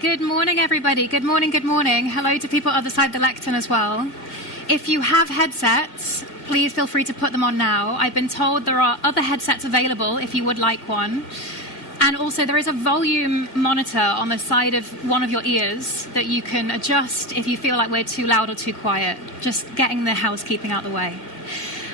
Good morning, everybody. Good morning, good morning. Hello to people other side the lectern as well. If you have headsets, please feel free to put them on now. I've been told there are other headsets available if you would like one. And also there is a volume monitor on the side of one of your ears that you can adjust if you feel like we're too loud or too quiet. Just getting the housekeeping out the way.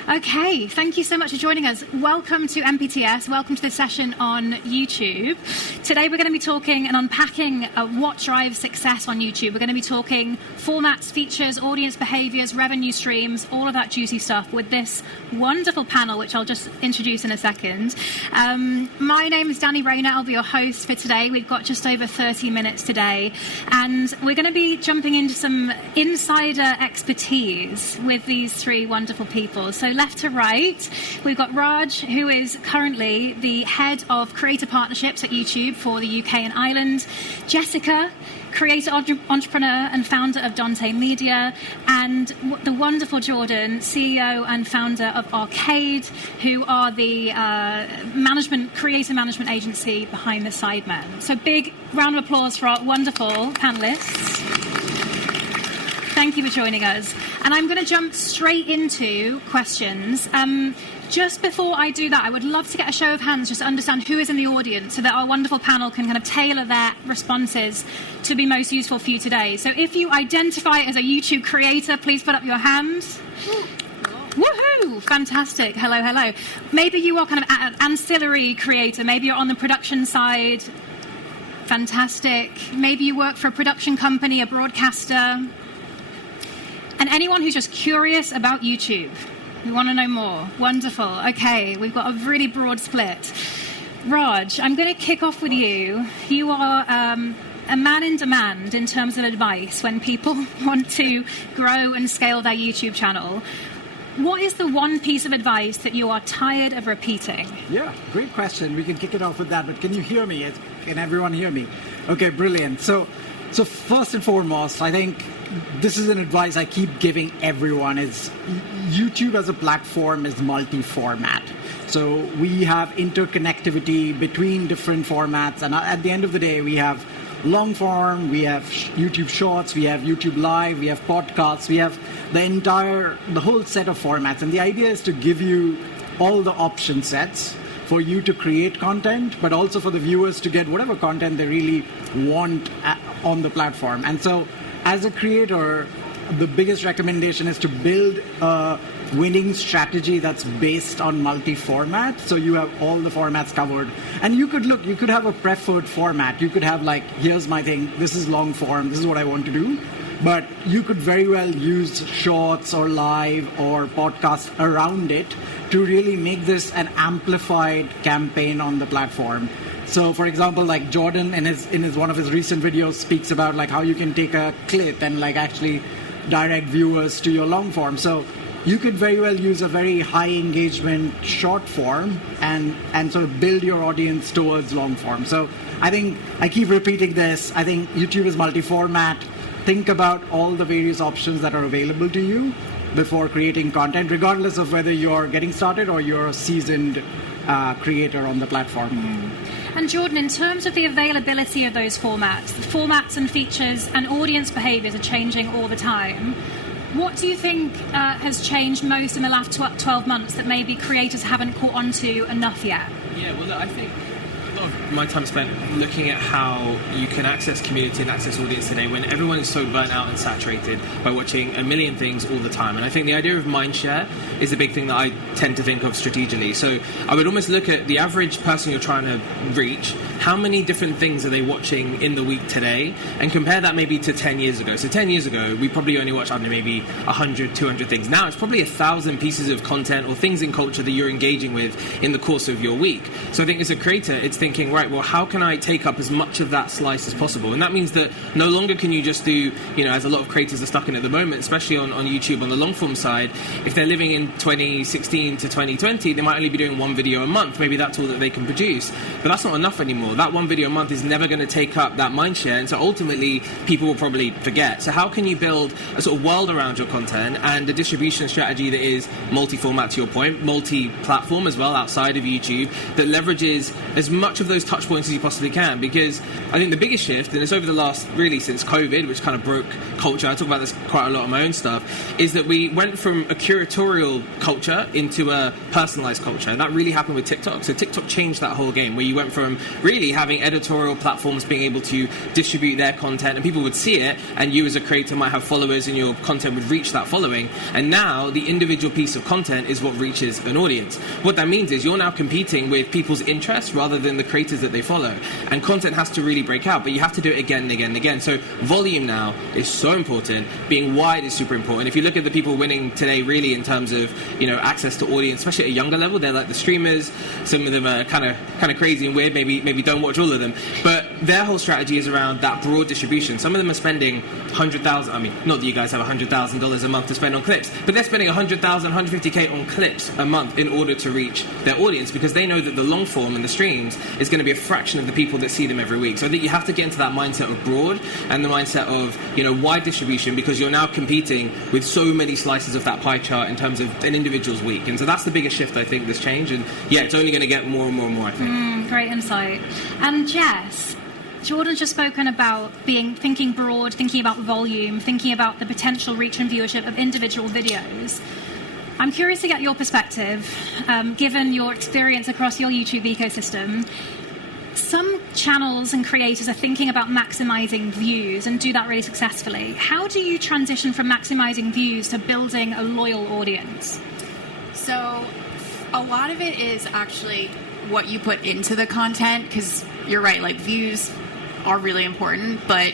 Okay, thank you so much for joining us. Welcome to MPTS. Welcome to this session on YouTube. Today we're going to be talking and unpacking what drives success on YouTube. We're going to be talking formats, features, audience behaviors, revenue streams, all of that juicy stuff with this wonderful panel, which I'll just introduce in a second. My name is Dani, Rayner. I'll be your host for today. We've got just over 30 minutes today, and we're going to be jumping into some insider expertise with these three wonderful people. So left to right, we've got Raj, who is currently the head of creator partnerships at YouTube for the UK and Ireland. Jessica, creator, entrepreneur and founder of Dante Media, and the wonderful Jordan, CEO and founder of Arcade, who are the creator management agency behind the Sidemen. So big round of applause for our wonderful panelists. Thank you for joining us. And I'm going to jump straight into questions. Just before I do that, I would love to get a show of hands just to understand who is in the audience so that our wonderful panel can kind of tailor their responses to be most useful for you today. So if you identify as a YouTube creator, please put up your hands. Woohoo! Fantastic. Hello, hello. Maybe you are kind of an ancillary creator. Maybe you're on the production side. Fantastic. Maybe you work for a production company, a broadcaster. And anyone who's just curious about YouTube. We want to know more. Wonderful. Okay, we've got a really broad split. Raj, I'm going to kick off with you. You are a man in demand in terms of advice when people want to grow and scale their YouTube channel. What is the one piece of advice that you are tired of repeating? Yeah, great question. We can kick it off with that, but can you hear me? Can everyone hear me? Okay, brilliant. So first and foremost, I think this is an advice I keep giving everyone is YouTube as a platform is multi-format. So we have interconnectivity between different formats, and at the end of the day, we have long form, we have YouTube Shorts, we have YouTube Live, we have podcasts, we have the whole set of formats. And the idea is to give you all the option sets for you to create content, but also for the viewers to get whatever content they really want on the platform. And so as a creator, the biggest recommendation is to build a winning strategy that's based on multi-format, so you have all the formats covered. And you could have a preferred format. You could have like, here's my thing, this is long form, this is what I want to do. But you could very well use shorts or live or podcasts around it to really make this an amplified campaign on the platform. So, for example, like Jordan in his one of his recent videos speaks about like how you can take a clip and like actually direct viewers to your long form. So you could very well use a very high engagement short form and sort of build your audience towards long form. So I think I keep repeating this. I think YouTube is multi-format. Think about all the various options that are available to you before creating content, regardless of whether you're getting started or you're a seasoned creator on the platform. And Jordan, in terms of the availability of those formats and features and audience behaviours are changing all the time. What do you think has changed most in the last 12 months that maybe creators haven't caught on to enough yet? Yeah, well, I think a lot of my time spent looking at how you can access community and access audience today when everyone is so burnt out and saturated by watching a million things all the time. And I think the idea of mindshare is the big thing that I tend to think of strategically. So I would almost look at the average person you're trying to reach, how many different things are they watching in the week today, and compare that maybe to 10 years ago. So 10 years ago, we probably only watched, I don't know, maybe 100, 200 things. Now it's probably 1,000 pieces of content or things in culture that you're engaging with in the course of your week. So I think as a creator, it's thinking, right, well, how can I take up as much of that slice as possible? And that means that no longer can you just do, as a lot of creators are stuck in at the moment, especially on YouTube on the long form side, if they're living in 2016 to 2020, they might only be doing one video a month. Maybe that's all that they can produce. But that's not enough anymore. That one video a month is never going to take up that mind share, and so ultimately people will probably forget. So how can you build a sort of world around your content and a distribution strategy that is multi-format, to your point, multi-platform as well outside of YouTube, that leverages as much of of those touch points as you possibly can, because I think the biggest shift, and it's over the last, really since COVID, which kind of broke culture, I talk about this quite a lot on my own stuff, is that we went from a curatorial culture into a personalized culture, and that really happened with TikTok. So TikTok changed that whole game, where you went from really having editorial platforms being able to distribute their content, and people would see it, and you as a creator might have followers, and your content would reach that following, and now the individual piece of content is what reaches an audience. What that means is you're now competing with people's interests rather than the creators that they follow, and content has to really break out, but you have to do it again and again and again. So volume now is so important. Being wide is super important. If you look at the people winning today, really in terms of, you know, access to audience, especially at a younger level, they're like the streamers. Some of them are kind of crazy and weird. Maybe don't watch all of them, but their whole strategy is around that broad distribution. Some of them are spending $100,000. I mean, not that you guys have $100,000 a month to spend on clips, but they're spending $100,000, $150K on clips a month in order to reach their audience, because they know that the long form and the streams is going to be a fraction of the people that see them every week. So I think you have to get into that mindset of broad and the mindset of, you know, wide distribution, because you're now competing with so many slices of that pie chart in terms of an individual's week. And so that's the biggest shift, I think, this change. And yeah, it's only going to get more and more and more, I think. Great insight. And Jess, Jordan's just spoken about thinking broad, thinking about volume, thinking about the potential reach and viewership of individual videos. I'm curious to get your perspective, given your experience across your YouTube ecosystem. Some channels and creators are thinking about maximizing views and do that really successfully. How do you transition from maximizing views to building a loyal audience? So a lot of it is actually what you put into the content, because you're right, like views are really important, but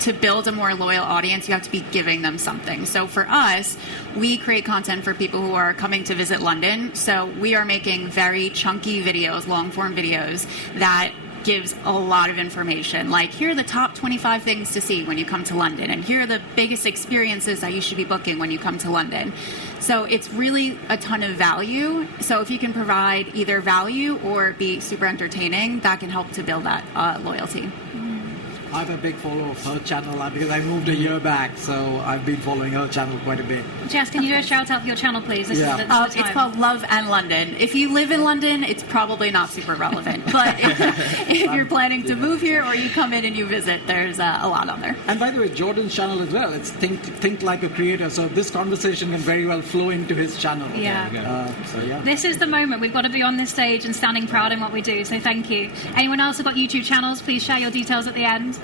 to build a more loyal audience, you have to be giving them something. So for us, we create content for people who are coming to visit London. So we are making very chunky videos, long form videos that gives a lot of information. Like, here are the top 25 things to see when you come to London, and here are the biggest experiences that you should be booking when you come to London. So it's really a ton of value. So if you can provide either value or be super entertaining, that can help to build that loyalty. I'm a big follower of her channel because I moved a year back, so I've been following her channel quite a bit. Jess, can you do a shout out for your channel, please? This is the time. It's called Love and London. If you live in London, it's probably not super relevant. But if you're planning to move here or you come in and you visit, there's a lot on there. And by the way, Jordan's channel as well. It's Think Like a Creator. So this conversation can very well flow into his channel. Yeah. So yeah. This is the moment. We've got to be on this stage and standing proud in what we do. So thank you. Anyone else who's got YouTube channels, please share your details at the end.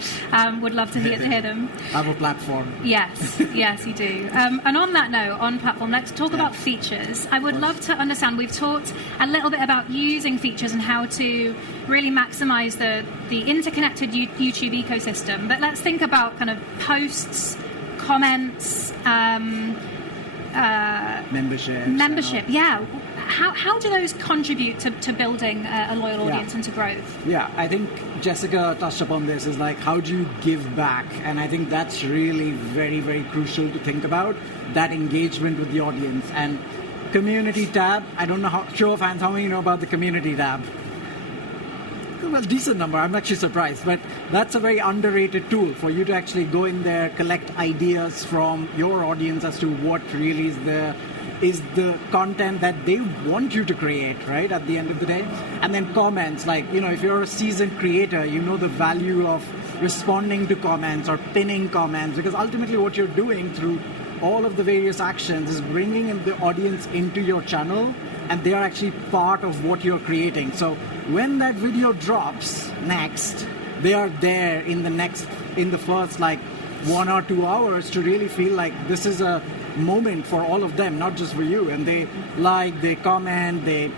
Would love to hear them. I have a platform. Yes, yes, you do. And on that note, on platform, let's talk about features. I would love to understand, we've talked a little bit about using features and how to really maximize the interconnected YouTube ecosystem, but let's think about kind of posts, comments, membership. Yeah. How do those contribute to building a loyal audience and to growth? Yeah, I think Jessica touched upon this, is like, how do you give back? And I think that's really very, very crucial to think about, that engagement with the audience. And community tab, I don't know, show of hands, how many know about the community tab? Well, decent number, I'm actually surprised, but that's a very underrated tool for you to actually go in there, collect ideas from your audience as to what really is the content that they want you to create, right, at the end of the day. And then comments, like, you know, if you're a seasoned creator, you know the value of responding to comments or pinning comments, because ultimately what you're doing through all of the various actions is bringing in the audience into your channel, and they are actually part of what you're creating. So when that video drops next, they are there in the first like 1 or 2 hours to really feel like this is a moment for all of them, not just for you. And they they comment, they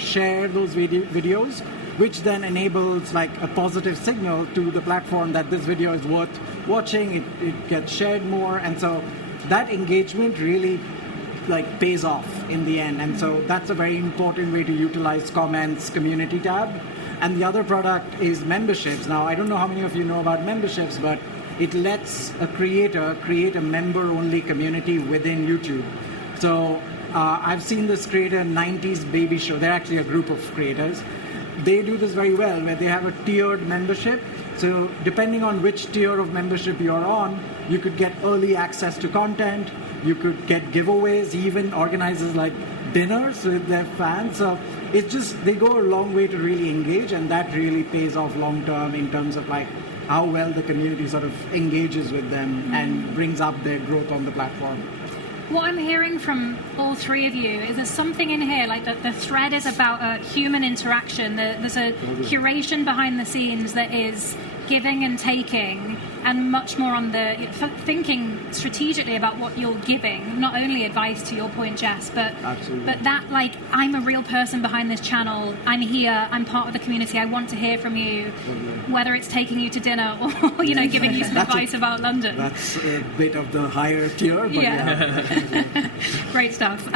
share those videos, which then enables like a positive signal to the platform that this video is worth watching. It gets shared more, and so that engagement really pays off in the end. And so that's a very important way to utilize comments, community tab. And the other product is memberships. Now, I don't know how many of you know about memberships, but it lets a creator create a member-only community within YouTube. So I've seen this creator, 90s Baby Show. They're actually a group of creators. They do this very well, where they have a tiered membership. So depending on which tier of membership you're on, you could get early access to content. You could get giveaways. He even organizes dinners with their fans. So it's just, they go a long way to really engage, and that really pays off long term in terms of like how well the community sort of engages with them and brings up their growth on the platform. What I'm hearing from all three of you is there's something in here, like the thread is about human interaction. There's a curation behind the scenes that is giving and taking, and much more on the thinking strategically about what you're giving, not only advice, to your point, Jess, but that, like, I'm a real person behind this channel, I'm here, I'm part of the community, I want to hear from you, whether it's taking you to dinner or giving you some advice about London. That's a bit of the higher tier, but yeah. Great stuff.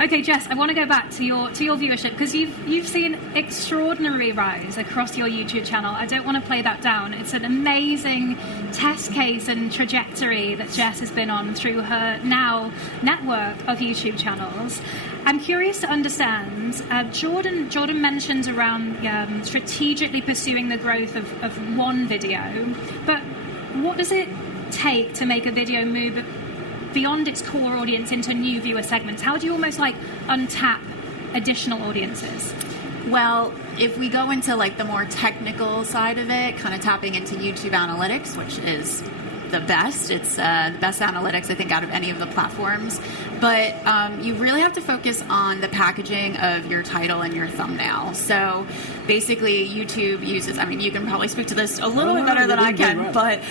Okay, Jess, I want to go back to your viewership, because you've seen extraordinary rise across your YouTube channel. I don't want to play that down. It's an amazing test case and trajectory that Jess has been on through her now network of YouTube channels. I'm curious to understand, Jordan mentions around strategically pursuing the growth of one video, but what does it take to make a video move beyond its core audience into new viewer segments? How do you almost like untap additional audiences? Well, if we go into like the more technical side of it, kind of tapping into YouTube analytics, which is the best. It's the best analytics, I think, out of any of the platforms. But you really have to focus on the packaging of your title and your thumbnail. So basically, YouTube uses, I mean, you can probably speak to this a little bit better than I can, but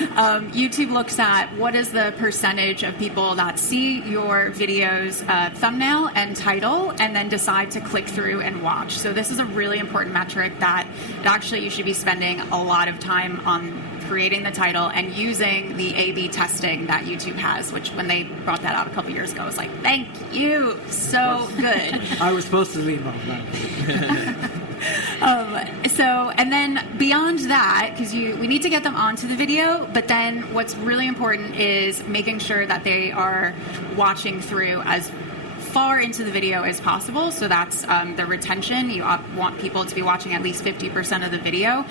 YouTube looks at what is the percentage of people that see your video's thumbnail and title and then decide to click through and watch. So this is a really important metric that actually you should be spending a lot of time on creating the title and using the A/B testing that YouTube has, which when they brought that out a couple years ago, I was like, thank you, so good. I was supposed to leave off that. And then beyond that, because we need to get them onto the video, but then what's really important is making sure that they are watching through as far into the video as possible. So that's the retention. You want people to be watching at least 50% of the video.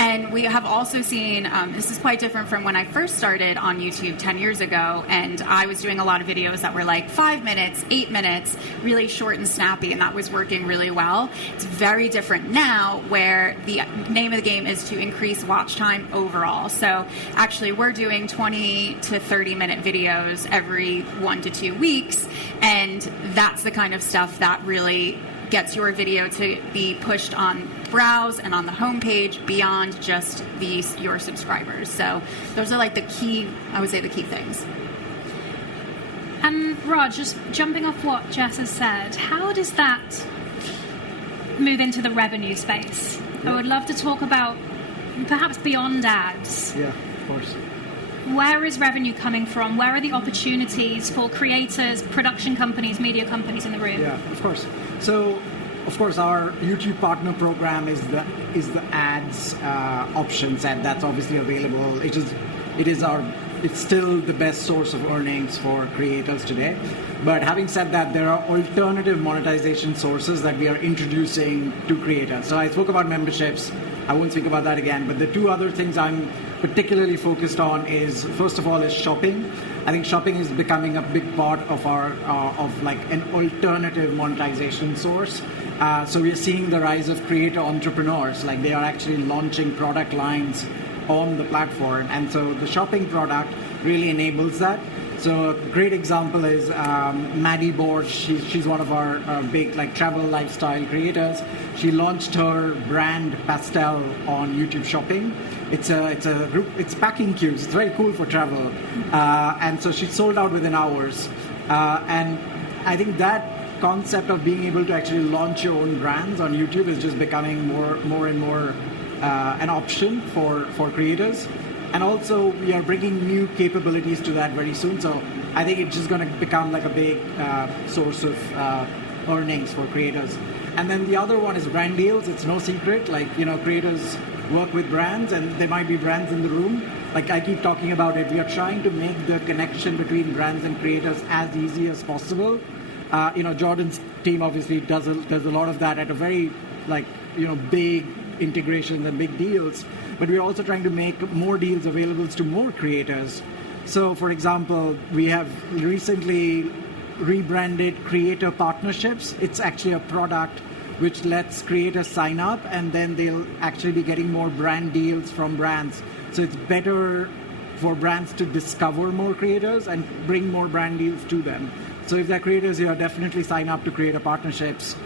And we have also seen, this is quite different from when I first started on YouTube 10 years ago, and I was doing a lot of videos that were like 5 minutes, 8 minutes, really short and snappy, and that was working really well. It's very different now, where the name of the game is to increase watch time overall. So actually we're doing 20 to 30 minute videos every 1 to 2 weeks, and that's the kind of stuff that really gets your video to be pushed on browse and on the homepage beyond just your subscribers. So those are like the key, I would say, the key things. And Raj, just jumping off what Jess has said, how does that move into the revenue space? I would love to talk about perhaps beyond ads. Yeah, of course. Where is revenue coming from? Where are the opportunities for creators, production companies, media companies in the room? Yeah, of course. So, of course, our YouTube partner program is the ads option set that's obviously available. It's still the best source of earnings for creators today. But having said that, there are alternative monetization sources that we are introducing to creators. So I spoke about memberships. I won't speak about that again. But the two other things I'm particularly focused on is, first of all, is shopping. I think shopping is becoming a big part of our of like an alternative monetization source. So we are seeing the rise of creator entrepreneurs. Like, they are actually launching product lines on the platform, and so the shopping product really enables that. So a great example is Maddie Borge. She's one of our big like travel lifestyle creators. She launched her brand Pastel on YouTube Shopping. It's a group. It's packing cubes. It's very cool for travel, and so she sold out within hours. And I think that concept of being able to actually launch your own brands on YouTube is just becoming more and more an option for creators. And also, we are bringing new capabilities to that very soon. So I think it's just going to become like a big source of earnings for creators. And then the other one is brand deals. It's no secret. Like, creators work with brands, and there might be brands in the room. Like I keep talking about it, we are trying to make the connection between brands and creators as easy as possible. Jordan's team obviously does a lot of that at a very big integrations and big deals, but we're also trying to make more deals available to more creators. So, for example, we have recently rebranded creator partnerships. It's actually a product which lets creators sign up, and then they'll actually be getting more brand deals from brands. So it's better for brands to discover more creators and bring more brand deals to them. So if they're creators, definitely sign up to creator partnerships.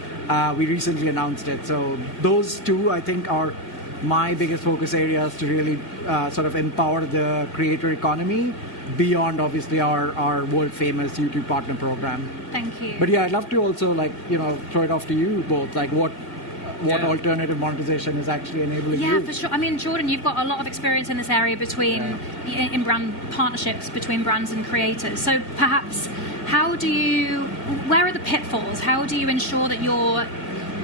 We recently announced it. So those two, I think, are my biggest focus areas to really sort of empower the creator economy beyond, obviously, our world-famous YouTube Partner Program. Thank you. But yeah, I'd love to also, throw it off to you both. Like, what alternative monetization is actually enabling you? Yeah, for sure. I mean, Jordan, you've got a lot of experience in this area in brand partnerships between brands and creators. So perhaps, where are the pitfalls? How do you ensure that you're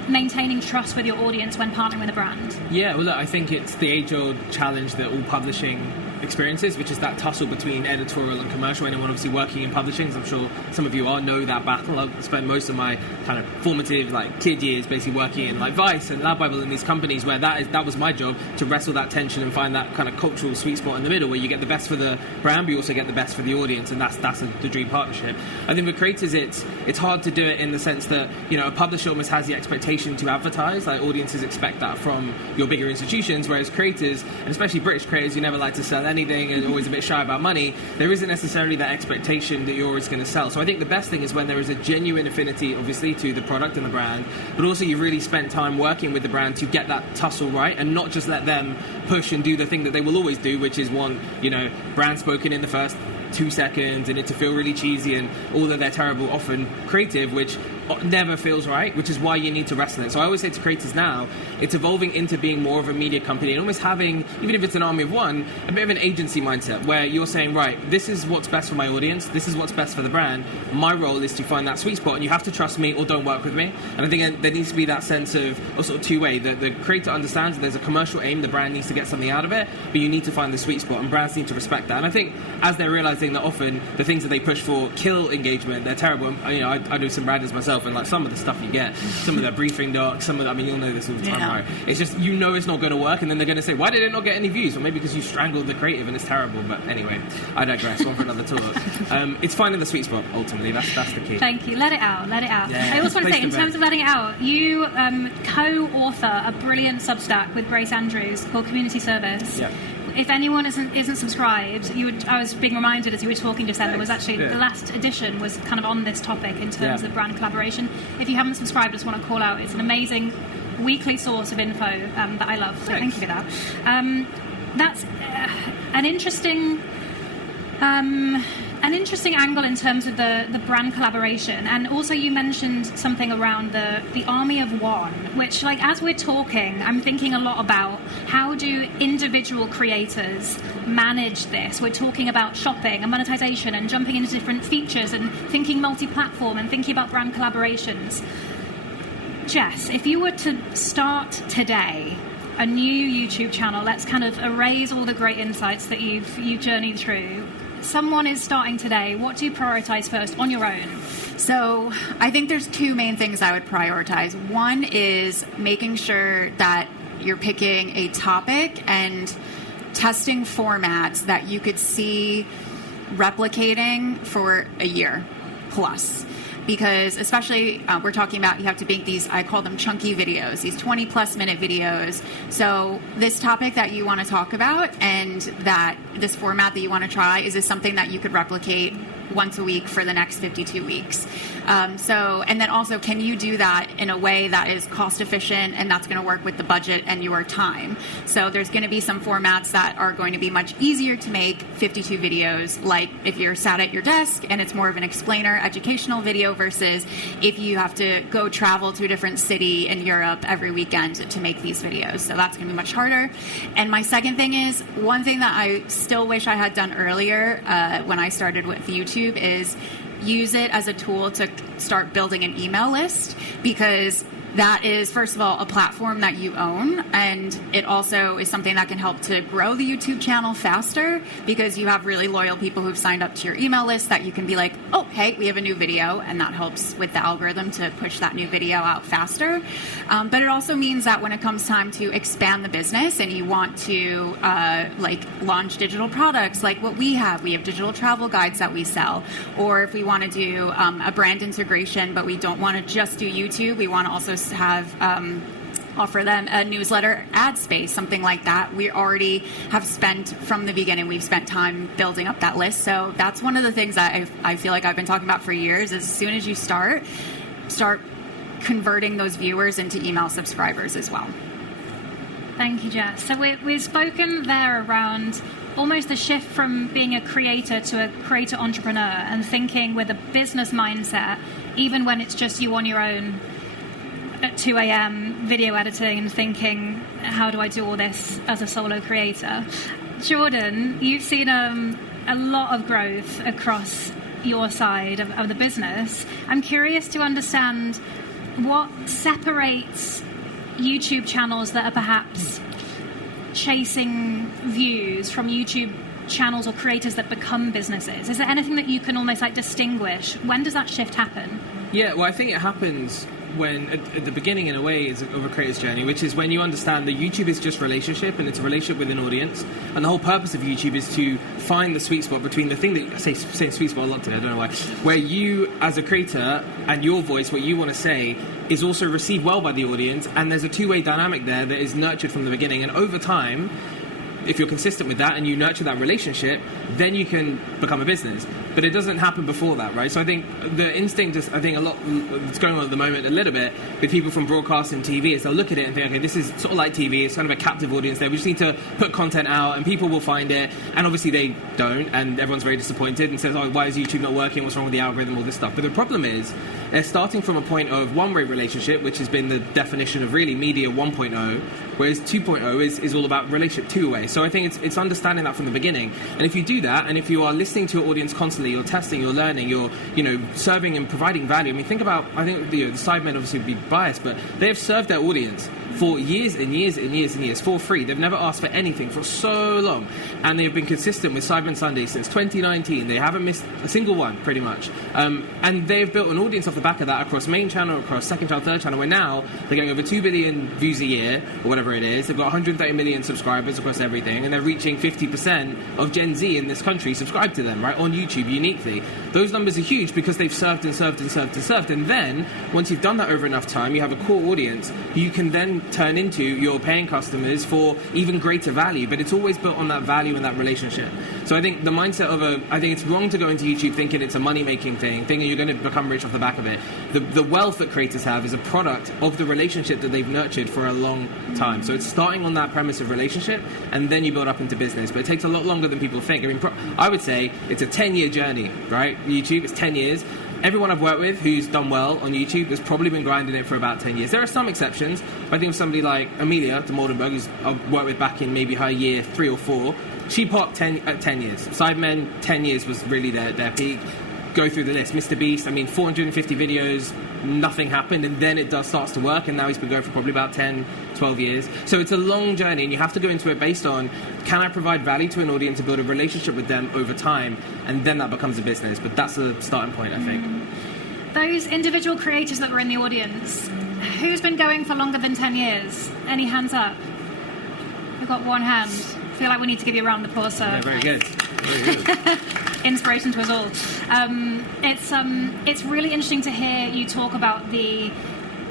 maintaining trust with your audience when partnering with a brand? Yeah, well, look, I think it's the age-old challenge that all publishing experiences, which is that tussle between editorial and commercial. Anyone obviously working in publishing, as I'm sure some of you know that battle. I've spent most of my kind of formative kid years basically working in Vice and Lab Bible and these companies where that was my job, to wrestle that tension and find that kind of cultural sweet spot in the middle where you get the best for the brand but you also get the best for the audience, and that's the dream partnership. I think with creators it's hard to do it in the sense that a publisher almost has the expectation to advertise. Audiences expect that from your bigger institutions, whereas creators, and especially British creators, you never like to sell anything and always a bit shy about money. There isn't necessarily that expectation that you're always going to sell. So I think the best thing is when there is a genuine affinity, obviously, to the product and the brand, but also you've really spent time working with the brand to get that tussle right and not just let them push and do the thing that they will always do, which is want, brand spoken in the first 2 seconds and it to feel really cheesy and all of their terrible, often creative, which never feels right, which is why you need to wrestle it. So I always say to creators now, it's evolving into being more of a media company and almost having, even if it's an army of one, a bit of an agency mindset where you're saying, right, this is what's best for my audience, this is what's best for the brand. My role is to find that sweet spot and you have to trust me or don't work with me. And I think there needs to be that sense of, or sort of two-way, that the creator understands that there's a commercial aim, the brand needs to get something out of it, but you need to find the sweet spot and brands need to respect that. And I think as they're realizing that often the things that they push for kill engagement, they're terrible. I do some branders myself, and some of the stuff you get, some of the briefing docs, you'll know this all the time, right? It's just, it's not going to work, and then they're going to say, why did it not get any views? Or maybe because you strangled the creative and it's terrible. But anyway, I digress. One for another talk. It's finding the sweet spot, ultimately. That's the key. Thank you. Let it out. Yeah, I also want to say, in terms of letting it out, you co-author a brilliant Substack with Grace Andrews called Community Service. Yeah. If anyone isn't subscribed, I was being reminded as you were talking just then, there was actually the last edition was kind of on this topic in terms of brand collaboration. If you haven't subscribed, I just want to call out, it's an amazing weekly source of info that I love, so thank you for that. That's an interesting angle in terms of the brand collaboration, and also you mentioned something around the army of one, which, as we're talking, I'm thinking a lot about how do individual creators manage this. We're talking about shopping and monetization and jumping into different features and thinking multi-platform and thinking about brand collaborations. Jess, if you were to start today a new YouTube channel, let's kind of erase all the great insights that you've journeyed through. Someone is starting today, what do you prioritize first on your own? So I think there's two main things I would prioritize. One is making sure that you're picking a topic and testing formats that you could see replicating for a year plus. Because especially we're talking about, you have to make these, I call them chunky videos, these 20 plus minute videos. So this topic that you want to talk about and that this format that you want to try, is this something that you could replicate once a week for the next 52 weeks? And then also, can you do that in a way that is cost efficient and that's going to work with the budget and your time? So there's going to be some formats that are going to be much easier to make 52 videos, like if you're sat at your desk and it's more of an explainer educational video versus if you have to go travel to a different city in Europe every weekend to make these videos. So that's going to be much harder. And my second thing is, one thing that I still wish I had done earlier when I started with YouTube is use it as a tool to start building an email list, because that is, first of all, a platform that you own, and it also is something that can help to grow the YouTube channel faster because you have really loyal people who've signed up to your email list that you can be like, oh, hey, we have a new video, and that helps with the algorithm to push that new video out faster. But it also means that when it comes time to expand the business and you want to launch digital products like what we have digital travel guides that we sell, or if we want to do a brand integration, but we don't want to just do YouTube, we want to also have offer them a newsletter ad space, something like that. We already have spent, from the beginning, we've spent time building up that list. So that's one of the things that I feel like I've been talking about for years. As soon as you start converting those viewers into email subscribers as well. Thank you, Jess. So we've spoken there around almost the shift from being a creator to a creator entrepreneur and thinking with a business mindset, even when it's just you on your own at 2 a.m. video editing and thinking, how do I do all this as a solo creator? Jordan, you've seen a lot of growth across your side of the business. I'm curious to understand what separates YouTube channels that are perhaps chasing views from YouTube channels or creators that become businesses. Is there anything that you can almost distinguish? When does that shift happen? Yeah, well, I think it happens when at the beginning, in a way, is of a creator's journey, which is when you understand that YouTube is just relationship, and it's a relationship with an audience, and the whole purpose of YouTube is to find the sweet spot between the thing that I say sweet spot a lot today, I don't know why, where you as a creator and your voice, what you want to say, is also received well by the audience, and there's a two-way dynamic there that is nurtured from the beginning, and over time, if you're consistent with that and you nurture that relationship, then you can become a business. But it doesn't happen before that, right? So I think the instinct is, I think a lot that's going on at the moment a little bit with people from broadcast and TV is they'll look at it and think, okay, this is sort of like TV, it's kind of a captive audience there. We just need to put content out and people will find it. And obviously they don't, and everyone's very disappointed and says, oh, why is YouTube not working? What's wrong with the algorithm? All this stuff. But the problem is, they're starting from a point of one-way relationship, which has been the definition of really media 1.0, whereas 2.0 is all about relationship two-way. So I think it's understanding that from the beginning. And if you do that, and if you are listening to your audience constantly, you're testing, you're learning, you're serving and providing value. I mean, think about, I think the sidemen obviously would be biased, but they have served their audience for years and years and years and years for free. They've never asked for anything for so long, and they've been consistent with Sidemen Sunday since 2019. They haven't missed a single one, pretty much, and they've built an audience off the back of that across main channel, across second channel, third channel, where now they're getting over 2 billion views a year or whatever it is. They've got 130 million subscribers across everything, and they're reaching 50% of Gen Z in this country subscribe to them, right, on YouTube uniquely. Those numbers are huge because they've served and served and served and served, and then once you've done that over enough time, you have a core audience you can then turn into your paying customers for even greater value, but it's always built on that value and that relationship. So I think the mindset of I think it's wrong to go into YouTube thinking it's a money-making thing, thinking you're going to become rich off the back of it. The wealth that creators have is a product of the relationship that they've nurtured for a long time. So it's starting on that premise of relationship, and then you build up into business. But it takes a lot longer than people think. I mean, I would say it's a 10-year journey, right? YouTube, it's 10 years. Everyone I've worked with who's done well on YouTube has probably been grinding it for about 10 years. There are some exceptions, but I think somebody like Amelia de Moldenberg, who's I've worked with back in maybe her year 3 or 4, she popped 10 years. Sidemen, 10 years was really their peak. Go through the list. Mr. Beast, I mean, 450 videos, nothing happened, and then it starts to work, and now he's been going for probably about 10, 12 years. So it's a long journey, and you have to go into it based on, can I provide value to an audience and build a relationship with them over time, and then that becomes a business. But that's the starting point, I think. Those individual creators that were in the audience, who's been going for longer than 10 years? Any hands up? We've got one hand. I feel like we need to give you a round of applause, sir. Yeah, very good. Very good. Inspiration to us all. It's really interesting to hear you talk about the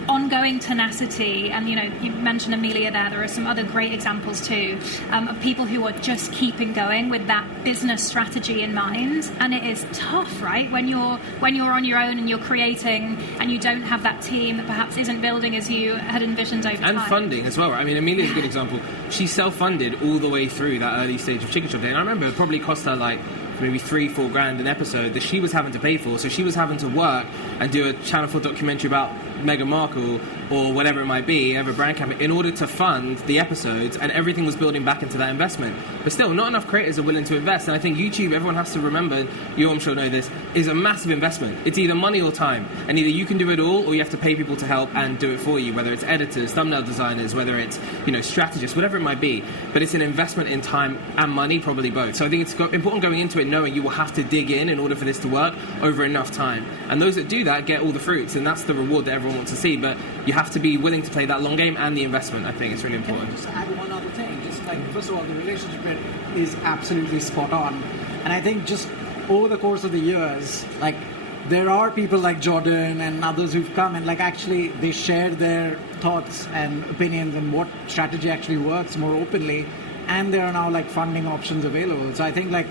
ongoing tenacity, and you mentioned Amelia there are some other great examples too, of people who are just keeping going with that business strategy in mind. And it is tough, right, when you're on your own and you're creating and you don't have that team that perhaps isn't building as you had envisioned over time. And funding as well, right? I mean, Amelia's a good example. She self-funded all the way through that early stage of Chicken Shop Day, and I remember it probably cost her like maybe $3-4 grand an episode that she was having to pay for. So she was having to work and do a Channel 4 documentary about Meghan Markle article or whatever it might be, have a brand campaign, in order to fund the episodes, and everything was building back into that investment. But still, not enough creators are willing to invest, and I think YouTube, everyone has to remember, you I'm sure know this, is a massive investment. It's either money or time, and either you can do it all, or you have to pay people to help and do it for you, whether it's editors, thumbnail designers, whether it's, strategists, whatever it might be. But it's an investment in time and money, probably both. So I think it's important going into it knowing you will have to dig in order for this to work over enough time. And those that do that get all the fruits, and that's the reward that everyone wants to see. But you have to be willing to play that long game and the investment. I think it's really important. Can I just add one other thing? Just like, first of all, the relationship bit is absolutely spot on. And I think just over the course of the years, like, there are people like Jordan and others who've come and like actually they share their thoughts and opinions and what strategy actually works more openly, and there are now like funding options available. So I think like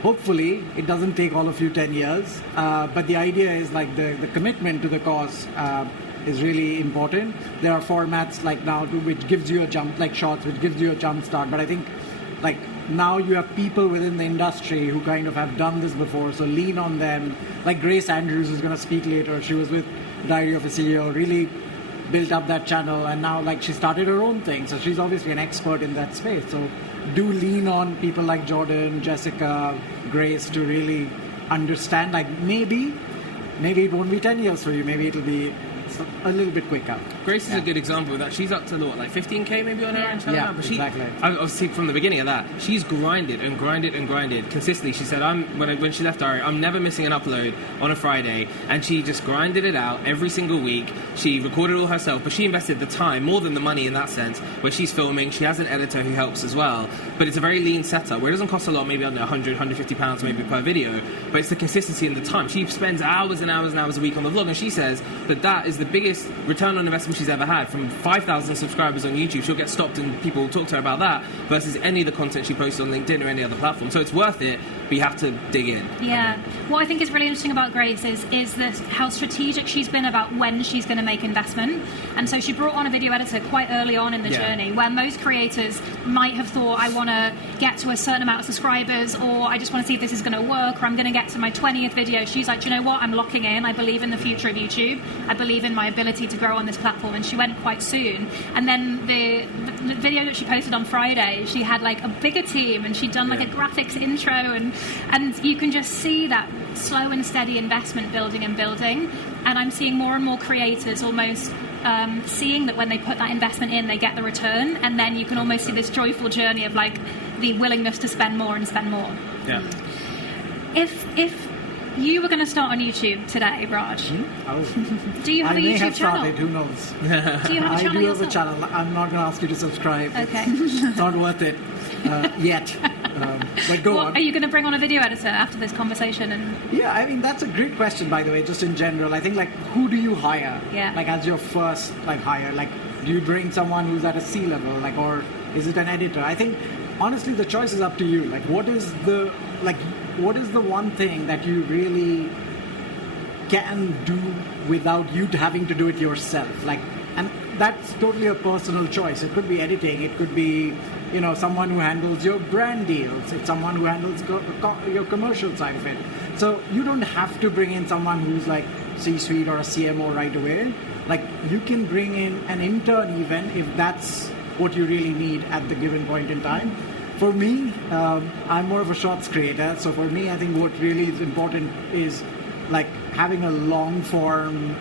hopefully it doesn't take all of you 10 years, but the idea is like the commitment to the cause is really important. There are formats like now which gives you a jump, like Shorts, which gives you a jump start, but I think like now you have people within the industry who kind of have done this before, so lean on them. Like Grace Andrews, who's going to speak later, she was with Diary of a CEO, really built up that channel, and now like she started her own thing, so she's obviously an expert in that space. So do lean on people like Jordan, Jessica, Grace to really understand, like maybe it won't be 10 years for you, maybe it'll be a little bit quicker. Grace is a good example of that. She's up to like 15k maybe on her own channel now. But exactly. I was from the beginning of that, she's grinded consistently. She said, when she left Diary, I'm never missing an upload on a Friday, and she just grinded it out every single week. She recorded all herself, but she invested the time more than the money in that sense, where she's filming. She has an editor who helps as well, but it's a very lean setup where it doesn't cost a lot, maybe under 100, 150 pounds maybe per video, but it's the consistency and the time. She spends hours and hours and hours a week on the vlog, and she says that is the biggest return on investment she's ever had. From 5,000 subscribers on YouTube, she'll get stopped and people will talk to her about that versus any of the content she posts on LinkedIn or any other platform. So it's worth it, but you have to dig in. Yeah. What I think is really interesting about Grace is this, how strategic she's been about when she's going to make investment. And so she brought on a video editor quite early on in the journey, where most creators might have thought, I want to get to a certain amount of subscribers, or I just want to see if this is going to work, or I'm going to get to my 20th video. She's like, do you know what? I'm locking in. I believe in the future of YouTube. I believe in my ability to grow on this platform. And she went quite soon. And then the video that she posted on Friday, she had like a bigger team, and she'd done like a graphics intro, and you can just see that slow and steady investment building. And I'm seeing more and more creators almost seeing that when they put that investment in, they get the return, and then you can almost see this joyful journey of like the willingness to spend more and spend more. Yeah. If you were going to start on YouTube today, Raj, do you have a YouTube have channel? Started, who knows? Do you have a channel I do yourself? have a channel. I'm not going to ask you to subscribe. Okay. It's not worth it yet. But go on. Are you going to bring on a video editor after this conversation? Yeah, I mean, that's a great question, by the way, just in general. I think, like, who do you hire? Yeah. Like, as your first, like, hire? Like, do you bring someone who's at a C level? Like, or is it an editor? I think, honestly, the choice is up to you. Like, what is the one thing that you really can do without you having to do it yourself? Like, and that's totally a personal choice. It could be editing. It could be, someone who handles your brand deals. It's someone who handles your commercial side of it. So you don't have to bring in someone who's like C-suite or a CMO right away. Like, you can bring in an intern even if that's what you really need at the given point in time. For me, I'm more of a Shorts creator. So for me, I think what really is important is like having a long form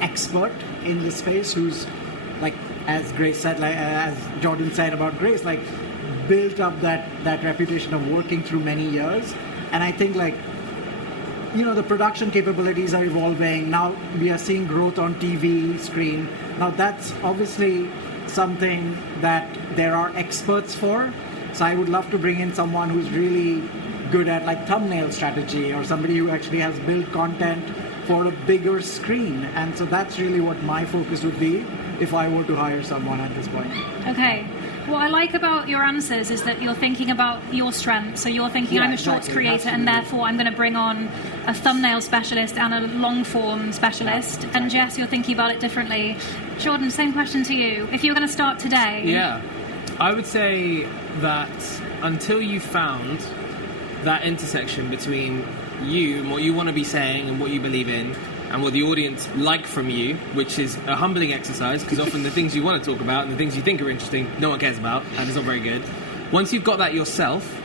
expert in the space who's like, as Grace said, like as Jordan said about Grace, like built up that reputation of working through many years. And I think like, the production capabilities are evolving. Now we are seeing growth on TV screen. Now that's obviously something that there are experts for. So I would love to bring in someone who's really good at like thumbnail strategy, or somebody who actually has built content for a bigger screen. And so that's really what my focus would be if I were to hire someone at this point. Okay. What I like about your answers is that you're thinking about your strengths. So you're thinking, I'm a Shorts creator, and therefore I'm going to bring on a thumbnail specialist and a long form specialist. Yeah, exactly. And Jess, you're thinking about it differently. Jordan, same question to you. If you were going to start today... Yeah. I would say that until you found that intersection between you and what you want to be saying and what you believe in, and what the audience like from you, which is a humbling exercise, because often the things you want to talk about and the things you think are interesting, no one cares about, and it's not very good. Once you've got that yourself,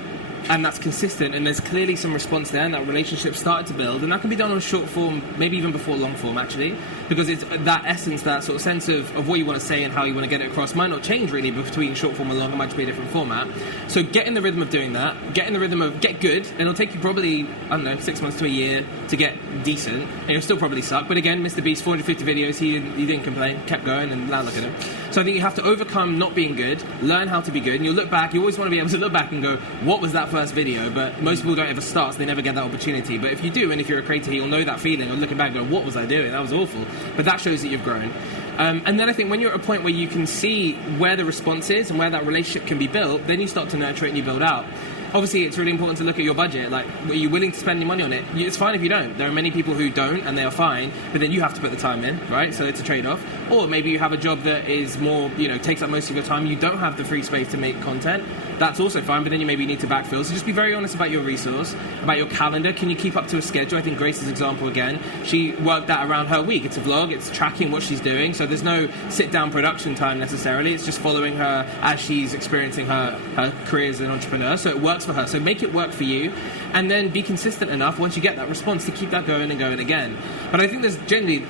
and that's consistent, and there's clearly some response there, and that relationship started to build, and that can be done on short form, maybe even before long form, actually, because it's that essence, that sort of sense of what you want to say and how you want to get it across might not change really between short form and long. It might just be a different format. So get in the rhythm of doing that, get in the rhythm of get good, and it'll take you probably, I don't know, 6 months to a year to get decent, and you'll still probably suck. But again, Mr. Beast, 450 videos, he didn't complain, kept going, and now look at him. So I think you have to overcome not being good, learn how to be good, and you'll look back, you always want to be able to look back and go, what was that first video? But most people don't ever start, so they never get that opportunity. But if you do, and if you're a creator, you'll know that feeling of looking back and go, what was I doing? That was awful. But that shows that you've grown. And then I think when you're at a point where you can see where the response is and where that relationship can be built, then you start to nurture it and you build out. Obviously, it's really important to look at your budget. Like, are you willing to spend your money on it? It's fine if you don't. There are many people who don't, and they are fine, but then you have to put the time in, right? So it's a trade-off. Or maybe you have a job that is more, takes up most of your time. You don't have the free space to make content. That's also fine, but then you maybe need to backfill. So just be very honest about your resource, about your calendar. Can you keep up to a schedule? I think Grace's example again, she worked that around her week. It's a vlog, it's tracking what she's doing, so there's no sit-down production time necessarily. It's just following her as she's experiencing her career as an entrepreneur. So it works for her. So make it work for you, and then be consistent enough once you get that response to keep that going and going again. But I think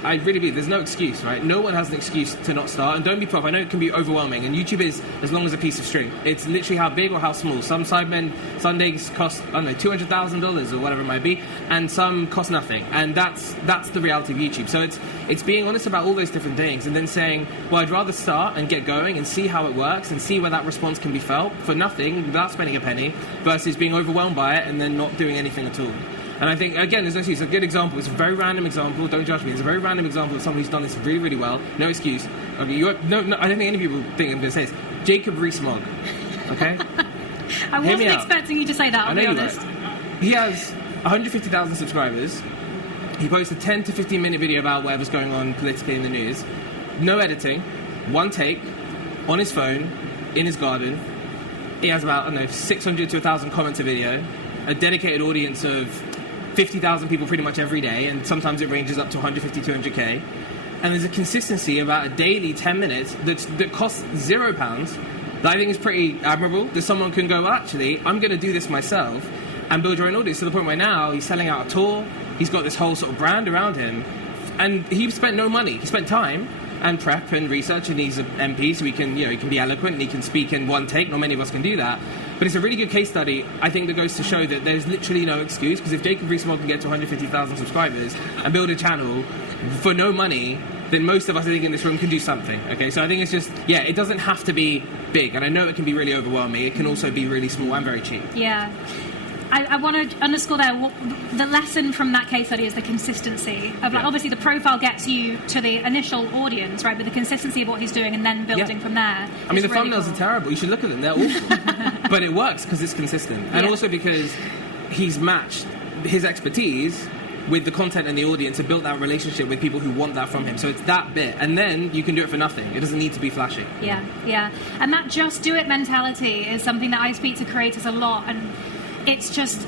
I really believe there's no excuse, right? No one has an excuse to not start, and don't be put off. I know it can be overwhelming, and YouTube is as long as a piece of string. It's literally how big or how small. Some Sidemen Sundays cost, I don't know, $200,000 or whatever it might be, and some cost nothing. And that's the reality of YouTube. So it's being honest about all those different things, and then saying, well, I'd rather start and get going and see how it works and see where that response can be felt for nothing without spending a penny, versus being overwhelmed by it and then not doing anything at all. And I think, again, there's no excuse. It's a good example. It's a very random example. Don't judge me. It's a very random example of someone who's done this really, really well. No excuse. Okay, no, I don't think any people think I'm going to say this. Jacob Rees-Mogg. Okay? I wasn't expecting you to say that, I'll be honest. He has 150,000 subscribers. He posts a 10 to 15 minute video about whatever's going on politically in the news. No editing. One take. On his phone. In his garden. He has about, 600 to 1,000 comments a video. A dedicated audience of 50,000 people pretty much every day, and sometimes it ranges up to 150, 200k. And there's a consistency about a daily 10 minutes that costs £0 that I think is pretty admirable. That someone can go, well, actually, I'm going to do this myself and build your own audience to the point where now he's selling out a tour, he's got this whole sort of brand around him, and he spent no money. He spent time and prep and research, and he's an MP, so he can be eloquent and he can speak in one take. Not many of us can do that. But it's a really good case study, I think, that goes to show that there's literally no excuse, because if Jacob Rees-Mogg can get to 150,000 subscribers and build a channel for no money, then most of us, I think, in this room can do something. Okay, so I think it's just, it doesn't have to be big, and I know it can be really overwhelming. It can also be really small and very cheap. Yeah. I want to underscore there, the lesson from that case study is the consistency of, obviously the profile gets you to the initial audience, right? But the consistency of what he's doing and then building from there. I mean, the really thumbnails are terrible. You should look at them. They're awful. But it works because it's consistent. And also because he's matched his expertise with the content and the audience to build that relationship with people who want that from him. So it's that bit. And then you can do it for nothing. It doesn't need to be flashy. Yeah. And that just do it mentality is something that I speak to creators a lot. And it's just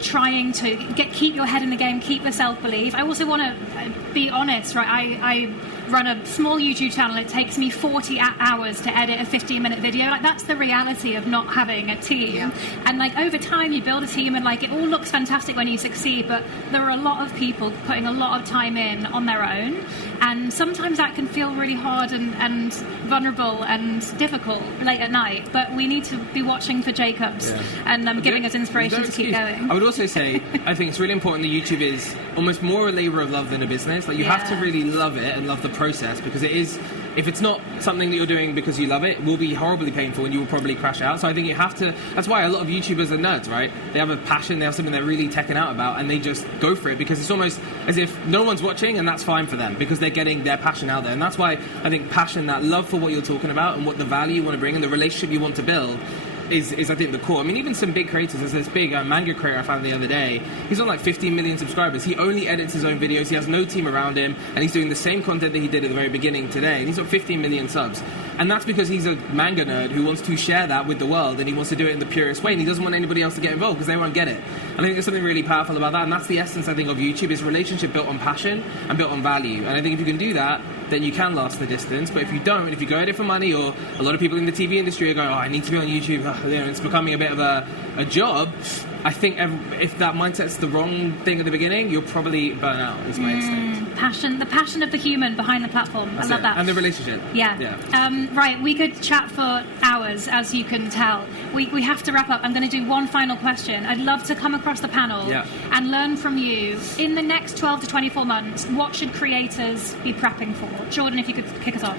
trying to keep your head in the game, keep the self-belief. I also want to be honest, right? I run a small YouTube channel. It takes me 40 hours to edit a 15-minute video. Like, that's the reality of not having a team. Yeah. And like, over time you build a team, and like, it all looks fantastic when you succeed, but there are a lot of people putting a lot of time in on their own, and sometimes that can feel really hard and vulnerable and difficult late at night. But we need to be watching for Jacobs and giving us inspiration to keep going. I would also say, I think it's really important that YouTube is almost more a labour of love than a business. Like, you have to really love it and love the process, because it is, if it's not something that you're doing because you love it will be horribly painful and you will probably crash out. So I think you have to, that's why a lot of YouTubers are nerds, right? They have a passion, they have something they're really teching out about, and they just go for it because it's almost as if no one's watching, and that's fine for them because they're getting their passion out there. And that's why I think passion, that love for what you're talking about and what the value you want to bring and the relationship you want to build is I think the core. I mean, even some big creators, there's this big manga creator I found the other day, he's on like 15 million subscribers. He only edits his own videos, he has no team around him, and he's doing the same content that he did at the very beginning today, and he's got 15 million subs. And that's because he's a manga nerd who wants to share that with the world, and he wants to do it in the purest way, and he doesn't want anybody else to get involved because they won't get it. I think there's something really powerful about that, and that's the essence, I think, of YouTube, is relationship built on passion and built on value. And I think if you can do that, then you can last the distance. But if you don't, if you go at it for money, or a lot of people in the TV industry are going, oh, I need to be on YouTube, it's becoming a bit of a job, I think if that mindset's the wrong thing at the beginning, you'll probably burn out, is my instinct. The passion of the human behind the platform. I love that. And the relationship. Yeah. Right, we could chat for hours, as you can tell. We have to wrap up. I'm going to do one final question. I'd love to come across the panel and learn from you. In the next 12 to 24 months, what should creators be prepping for? Jordan, if you could kick us off.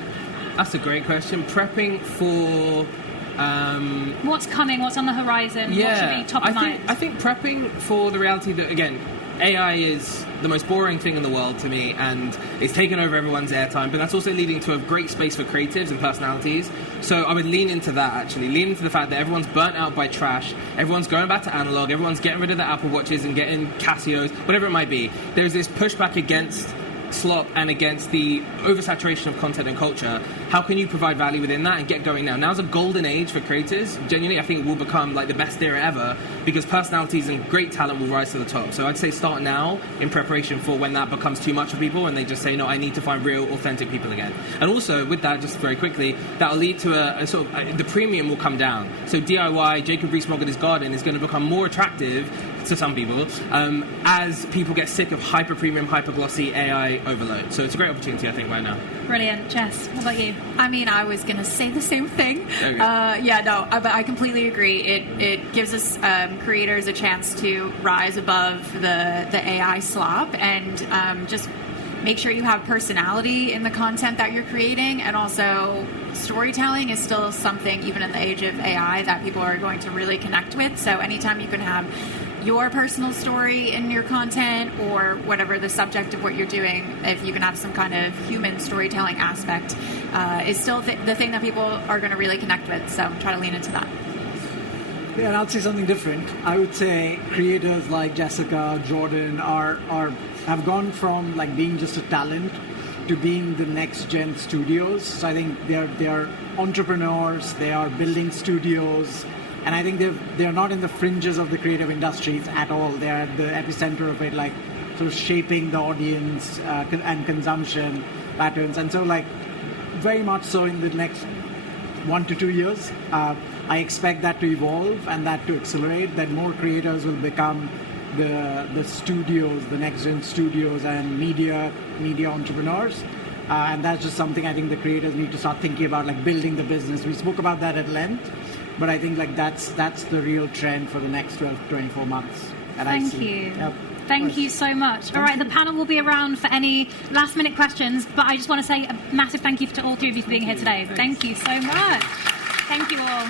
That's a great question. Prepping for... what's coming? What's on the horizon? What should be top of mind? I think prepping for the reality that, again, AI is the most boring thing in the world to me, and it's taken over everyone's airtime, but that's also leading to a great space for creatives and personalities. So I would lean into that, actually. Lean into the fact that everyone's burnt out by trash, everyone's going back to analog, everyone's getting rid of the Apple Watches and getting Casios, whatever it might be. There's this pushback against slop and against the oversaturation of content and culture. How can you provide value within that and get going now? Now's a golden age for creators. Genuinely, I think it will become like the best era ever, because personalities and great talent will rise to the top. So I'd say start now in preparation for when that becomes too much for people and they just say, no, I need to find real, authentic people again. And also with that, just very quickly, that'll lead to a sort of, the premium will come down. So DIY, Jacob Rees-Mogg garden is going to become more attractive to some people as people get sick of hyper premium, hyper glossy AI overload. So it's a great opportunity, I think, right now. Brilliant. Jess, what about you? I mean, I was going to say the same thing. But I completely agree. It gives us creators a chance to rise above the AI slop and just make sure you have personality in the content that you're creating. And also, storytelling is still something, even in the age of AI, that people are going to really connect with. So anytime you can have your personal story in your content, or whatever the subject of what you're doing, if you can have some kind of human storytelling aspect, is still the thing that people are going to really connect with. So try to lean into that. Yeah, and I'd say something different. I would say creators like Jessica, Jordan have gone from like being just a talent to being the next gen studios. So I think they're entrepreneurs, they are building studios, and I think they're not in the fringes of the creative industries at all. They're at the epicenter of it, like sort of shaping the audience and consumption patterns. And so like very much so in the next 1 to 2 years, I expect that to evolve and that to accelerate, that more creators will become the studios, the next gen studios and media entrepreneurs. And that's just something I think the creators need to start thinking about, like building the business. We spoke about that at length, but I think like that's the real trend for the next 12 to 24 months. Thank you. Yep. Thank you so much. All right, the panel will be around for any last minute questions, but I just want to say a massive thank you to all three of you for being here today. Thank you so much. Thank you all.